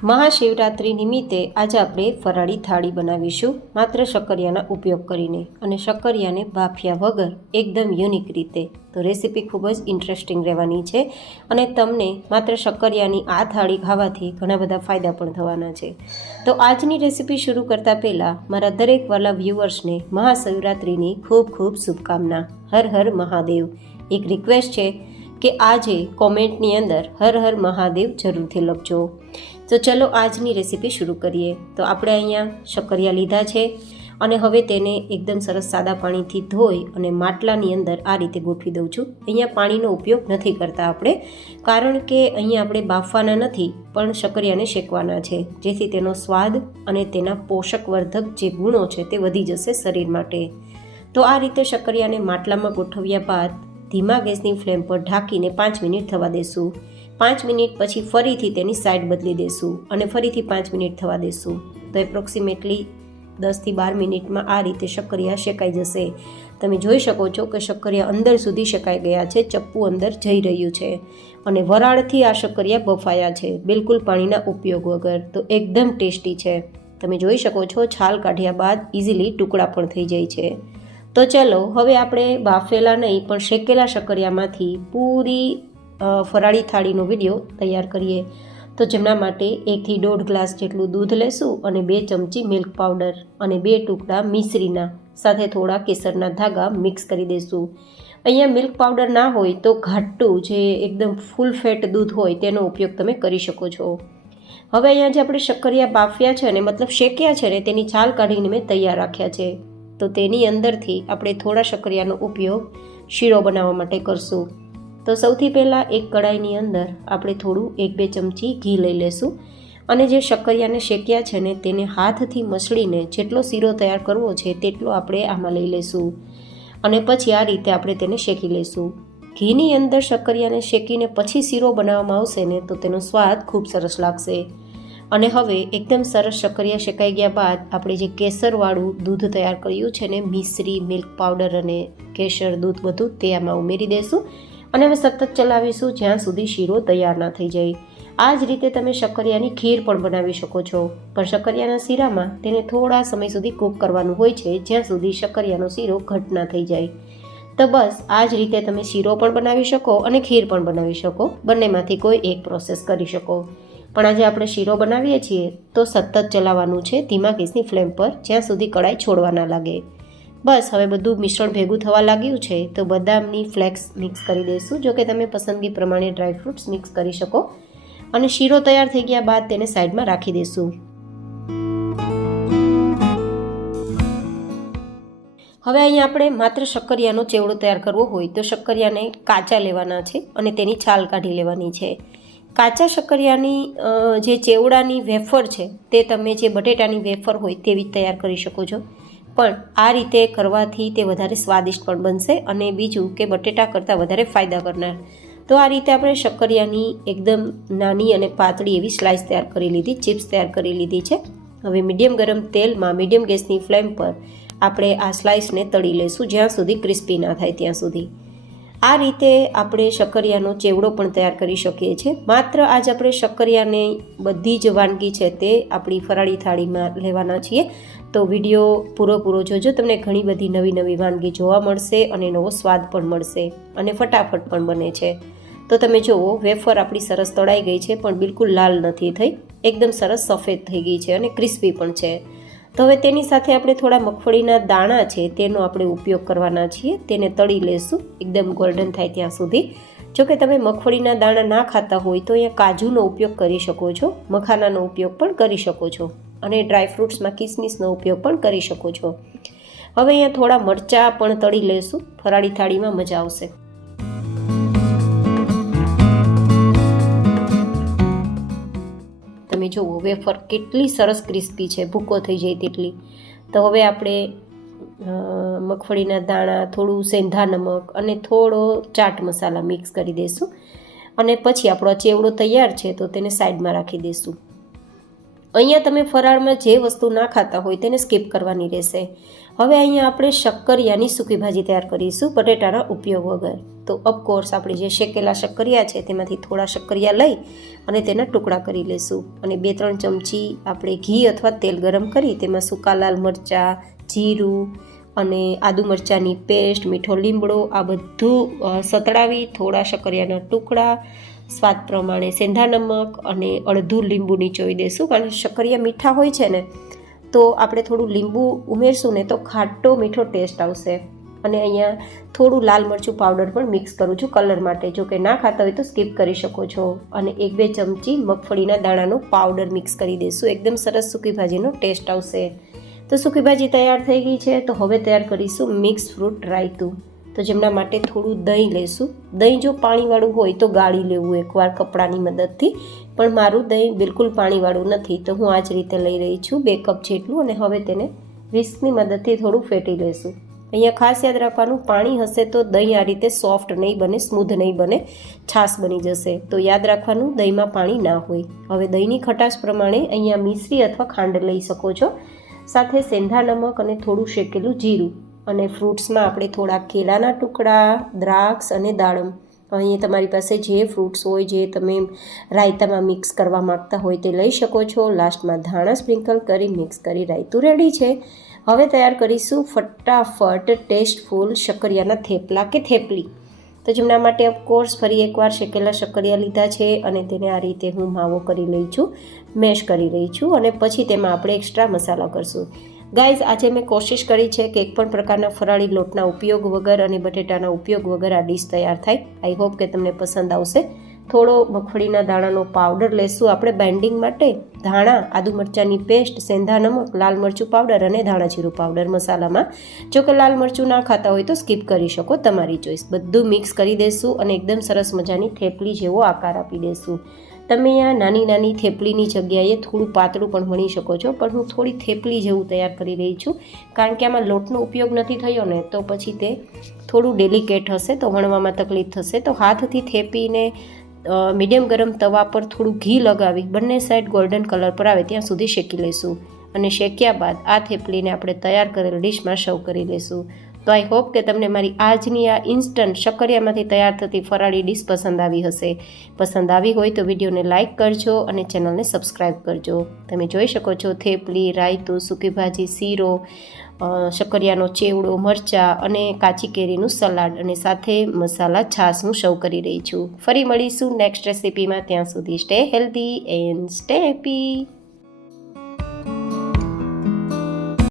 મહાશિવરાત્રિ નિમિત્તે આજે આપણે ફરાળી થાળી બનાવીશું માત્ર શક્કરિયાના ઉપયોગ કરીને અને શક્કરિયાને બાફ્યા વગર એકદમ યુનિક રીતે. તો રેસીપી ખૂબ જ ઇન્ટરેસ્ટિંગ રહેવાની છે અને તમને માત્ર શક્કરિયાની આ થાળી ખાવાથી ઘણા બધા ફાયદા પણ થવાના છે. તો આજની રેસીપી શરૂ કરતાં પહેલાં મારા દરેક વાલા વ્યુઅર્સને મહાશિવરાત્રિની ખૂબ ખૂબ શુભકામના. હર હર મહાદેવ. એક રિક્વેસ્ટ છે કે આજે કોમેન્ટની અંદર હર હર મહાદેવ જરૂરથી લખજો. તો ચલો આજની રેસીપી શરૂ કરીએ. તો આપણે અહીંયા શક્કરિયા લીધા છે અને હવે તેને એકદમ સરસ સાદા પાણીથી ધોઈ અને માટલાની અંદર આ રીતે ગોઠવી દઉં છું. અહીંયા પાણીનો ઉપયોગ નથી કરતા આપણે, કારણ કે અહીંયા આપણે બાફવાના નથી પણ શક્કરિયાને શેકવાના છે, જેથી તેનો સ્વાદ અને તેના પોષકવર્ધક જે ગુણો છે તે વધી જશે શરીર માટે. તો આ રીતે શક્કરિયાને માટલામાં ગોઠવ્યા બાદ ધીમા ગેસની ફ્લેમ પર ઢાંકીને 5 મિનિટ થવા દેશું. 5 મિનિટ પછી ફરીથી તેની સાઈડ બદલી દેશું અને ફરીથી 5 મિનિટ થવા દેશું. તો એપ્રોક્સિમેટલી 10થી 12 મિનિટમાં આ રીતે શક્કરિયા શેકાઈ જશે. તમે જોઈ શકો છો કે શક્કરિયા અંદર સુધી શેકાઈ ગયા છે, ચપ્પુ અંદર જઈ રહ્યું છે અને વરાળથી આ શક્કરિયા બફાયા છે, બિલકુલ પાણીના ઉપયોગ વગર. તો એકદમ ટેસ્ટી છે. તમે જોઈ શકો છો છાલ કાઢ્યા બાદ ઇઝીલી ટુકડા પણ થઈ જાય છે. તો ચલો હવે આપણે બાફેલા નહીં પણ શેકેલા શક્કરિયામાંથી પૂરી ફરાળી થાળીનો વિડીયો તૈયાર કરીએ. તો જેમના માટે 1 થી 1.5 ગ્લાસ જેટલું દૂધ લેશું અને 2 ચમચી મિલ્ક પાવડર અને 2 ટુકડા મિશ્રીના સાથે થોડા કેસરના ધાગા મિક્સ કરી દઈશું. અહીંયા મિલ્ક પાવડર ના હોય તો ઘાટું જે એકદમ ફૂલ ફેટ દૂધ હોય તેનો ઉપયોગ તમે કરી શકો છો. હવે અહીંયા જે આપણે શક્કરિયા બાફ્યા છે અને મતલબ શેક્યા છે ને તેની છાલ કાઢીને મેં તૈયાર રાખ્યા છે. તો તેની અંદરથી આપણે થોડા શક્કરિયાનો ઉપયોગ શીરો બનાવવા માટે કરશું. તો સૌથી પહેલાં એક કડાઈની અંદર આપણે થોડું 1-2 ચમચી ઘી લઈ લેશું અને જે શક્કરિયાને શેક્યા છે ને તેને હાથથી મસળીને જેટલો શીરો તૈયાર કરવો છે તેટલો આપણે આમાં લઈ લઈશું અને પછી આ રીતે આપણે તેને શેકી લઈશું. ઘીની અંદર શક્કરિયાને શેકીને પછી શીરો બનાવવામાં આવશે ને તો તેનો સ્વાદ ખૂબ સરસ લાગશે. અને હવે એકદમ સરસ શક્કરિયા શેકાઈ ગયા બાદ આપણે જે કેસરવાળું દૂધ તૈયાર કર્યું છે ને, મિશ્રી, મિલ્ક પાવડર અને કેસર દૂધ બધું તે આમાં ઉમેરી દઈશું અને હવે સતત ચલાવીશું જ્યાં સુધી શીરો તૈયાર ના થઈ જાય. આ જ રીતે તમે શક્કરિયાની ખીર પણ બનાવી શકો છો, પણ શક્કરિયાના શીરામાં તેને થોડા સમય સુધી કૂક કરવાનું હોય છે, જ્યાં સુધી શક્કરિયાનો શીરો ઘટ ના થઈ જાય. તો બસ આ જ રીતે તમે શીરો પણ બનાવી શકો અને ખીર પણ બનાવી શકો, બંનેમાંથી કોઈ એક પ્રોસેસ કરી શકો. પણ આજે આપણે શીરો બનાવીએ છીએ તો સતત ચલાવવાનું છે ધીમા ગેસની ફ્લેમ પર જ્યાં સુધી કડાઈ છોડવા ના લાગે. બસ હવે બધું મિશ્રણ ભેગું થવા લાગ્યું છે તો બદામની ફ્લેક્સ મિક્સ કરી દઈશું. જો કે તમે પસંદગી પ્રમાણે ડ્રાયફ્રૂટ્સ મિક્સ કરી શકો અને શીરો તૈયાર થઈ ગયા બાદ તેને સાઈડમાં રાખી દઈશું. હવે અહીંયા આપણે માત્ર શક્કરિયાનો ચેવડો તૈયાર કરવો હોય તો શક્કરિયાને કાચા લેવાના છે અને તેની છાલ કાઢી લેવાની છે. કાચા શક્કરિયાની જે ચેવડાની વેફર છે તે તમે જે બટેટાની વેફર હોય તેવી તૈયાર કરી શકો છો, પણ આ રીતે કરવાથી તે વધારે સ્વાદિષ્ટ પણ બનશે અને બીજું કે બટેટા કરતાં વધારે ફાયદા કરનાર. તો આ રીતે આપણે શક્કરિયાની એકદમ નાની અને પાતળી એવી સ્લાઇસ તૈયાર કરી લીધી, ચિપ્સ તૈયાર કરી લીધી છે. હવે મીડિયમ ગરમ તેલમાં મીડિયમ ગેસની ફ્લેમ પર આપણે આ સ્લાઇસને તળી લઈશું જ્યાં સુધી ક્રિસ્પી ના થાય ત્યાં સુધી. આ રીતે આપણે શક્કરિયાનો ચેવડો પણ તૈયાર કરી શકીએ છીએ. માત્ર આજ આપણે શક્કરિયાને બધી જ વાનગી છે તે આપણી ફરાળી થાળીમાં લેવાના છીએ. તો વિડીયો પૂરો જોજો, તમને ઘણી બધી નવી વાનગી જોવા મળશે અને નવો સ્વાદ પણ મળશે અને ફટાફટ પણ બને છે. તો તમે જુઓ વેફર આપણી સરસ તળાઈ ગઈ છે પણ બિલકુલ લાલ નથી થઈ, એકદમ સરસ સફેદ થઈ ગઈ છે અને ક્રિસ્પી પણ છે. તો હવે તેની સાથે આપણે થોડા મગફળીના દાણા છે તેનો આપણે ઉપયોગ કરવાના છીએ, તેને તળી લેશું એકદમ ગોલ્ડન થાય ત્યાં સુધી. જો કે તમે મગફળીના દાણા ના ખાતા હોય તો અહીંયા કાજુનો ઉપયોગ કરી શકો છો, મખાનાનો ઉપયોગ પણ કરી શકો છો અને ડ્રાયફ્રૂટ્સમાં કિસમિસનો ઉપયોગ પણ કરી શકો છો. હવે અહીંયા થોડા મરચાં પણ તળી લેશું, ફરાળી થાળીમાં મજા આવશે. તમે જુઓ વેફર કેટલી સરસ ક્રિસ્પી છે, ભૂકો થઈ જાય તેટલી. તો હવે આપણે મગફળીના દાણા, થોડું સેંધા નમક અને થોડો ચાટ મસાલા મિક્સ કરી દઈશું અને પછી આપણો ચેવડો તૈયાર છે તો તેને સાઈડમાં રાખી દઈશું. અહીંયા તમે ફરાળમાં જે વસ્તુ ના ખાતા હોય તેને સ્કીપ કરવાની રહેશે હવે અહીંયા આપણે શક્કરિયાની સૂકી ભાજી તૈયાર કરીશું બટેટાના ઉપયોગ વગર. તો ઓફકોર્સ આપણે જે શેકેલા શક્કરિયા છે તેમાંથી થોડા શક્કરિયા લઈ અને તેના ટુકડા કરી લઈશું. અને 2-3 ચમચી આપણે ઘી અથવા તેલ ગરમ કરી તેમાં સૂકા લાલ મરચાં, જીરું અને આદુ મરચાંની પેસ્ટ, મીઠો લીમડો આ બધું સતળાવી થોડા શક્કરિયાના ટુકડા, સ્વાદ પ્રમાણે સેંધા નમક અને અડધું લીંબુ નીચોવી દઈશું. કારણ કે શક્કરિયા મીઠા હોય છે ને તો આપણે થોડું લીંબુ ઉમેરશું ને તો ખાટો મીઠો ટેસ્ટ આવશે. અને અહીંયા થોડું લાલ મરચું પાવડર પણ મિક્સ કરું છું કલર માટે. જો કે ના ખાતા હોય તો સ્કીપ કરી શકો છો. અને 1-2 ચમચી મગફળીના દાણાનો પાવડર મિક્સ કરી દઈશું. એકદમ સરસ સૂકી ભાજીનો ટેસ્ટ આવશે. તો સૂકી ભાજી તૈયાર થઈ ગઈ છે. તો હવે તૈયાર કરીશું મિક્સ ફ્રૂટ રાયતું. તો જેમના માટે થોડું દહીં લઈશું. દહીં જો પાણીવાળું હોય તો ગાળી લેવું એકવાર કપડાની મદદથી, પણ મારું દહીં બિલકુલ પાણીવાળું નથી તો હું આ જ રીતે લઈ રહી છું 2 કપ જેટલું. અને હવે તેને વિસ્કની મદદથી થોડું ફેટી લઈશું. અહીંયા ખાસ યાદ રાખવાનું, પાણી હશે તો દહીં આ રીતે સોફ્ટ નહીં બને, સ્મૂધ નહીં બને, છાશ બની જશે. તો યાદ રાખવાનું દહીંમાં પાણી ના હોય. હવે દહીંની ખટાશ પ્રમાણે અહીંયા મિશ્રી અથવા ખાંડ લઈ શકો છો. સાથે સેંધા નમક અને થોડું શેકેલું જીરું. અને ફ્રૂટ્સમાં આપણે થોડા કેળાના ટુકડા, દ્રાક્ષ અને દાડમ. અહીં તમારી પાસે જે ફ્રૂટ્સ હોય જે તમે રાયતામાં મિક્સ કરવા માગતા હોય તે લઈ શકો છો. લાસ્ટમાં ધાણા સ્પ્રિંકલ કરી મિક્સ કરી રાયતું રેડી છે. હવે તૈયાર કરીશું ફટાફટ ટેસ્ટફુલ શક્કરિયાના થેપલા કે થેપલી. તો જેમના માટે ઓફકોર્સ ફરી એકવાર શેકેલા શક્કરિયા લીધા છે અને તેને આ રીતે હું માવો કરી લઈ છું, મેશ કરી રહી છું. અને પછી તેમાં આપણે એક્સ્ટ્રા મસાલા કરશું. ગાઈઝ, આજે મેં કોશિશ કરી છે કે એક પણ પ્રકારના ફરાળી લોટના ઉપયોગ વગર અને બટેટાના ઉપયોગ વગર આ ડીશ તૈયાર થાય. આઈ હોપ કે તમને પસંદ આવશે. થોડો મગફળીના દાણાનો પાવડર લેશું આપણે બાઇન્ડિંગ માટે. ધાણા, આદુ મરચાંની પેસ્ટ, સેંધા નમક, લાલ મરચું પાવડર અને ધાણા જીરું પાવડર મસાલામાં. જો કે લાલ મરચું ના ખાતા હોય તો સ્કીપ કરી શકો, તમારી ચોઈસ. બધું મિક્સ કરી દઈશું અને એકદમ સરસ મજાની થેપલી જેવો આકાર આપી દઈશું. તમે અહીંયા નાની નાની થેપલીની જગ્યાએ થોડું પાતળું પણ વણી શકો છો, પણ હું થોડી થેપલી જેવું તૈયાર કરી રહી છું. કારણ કે આમાં લોટનો ઉપયોગ નથી થયો ને તો પછી તે થોડું ડેલિકેટ હશે તો વણવામાં તકલીફ થશે. તો હાથથી થેપીને મીડિયમ ગરમ તવા પર થોડું ઘી લગાવી બંને સાઈડ ગોલ્ડન કલર પર આવે ત્યાં સુધી શેકી લઈશું. અને શેક્યા બાદ આ થેપલીને આપણે તૈયાર કરેલ ડિશમાં સર્વ કરી લઈશું. તો આઈ હોપ કે તમને મારી આજની આ ઇન્સ્ટન્ટ શક્કરિયામાંથી તૈયાર થતી ફરાળી ડીશ પસંદ આવી હશે. પસંદ આવી હોય તો વિડીયોને લાઇક કરજો અને ચેનલને સબસ્ક્રાઈબ કરજો. તમે જોઈ શકો છો થેપલી, રાયતું, સૂકી ભાજી, શીરો, શક્કરિયાનો ચેવડો, મરચાં અને કાચી કેરીનું સલાડ અને સાથે મસાલા છાશ હું સર્વ કરી રહી છું. ફરી મળીશું નેક્સ્ટ રેસિપીમાં. ત્યાં સુધી stay healthy and stay happy.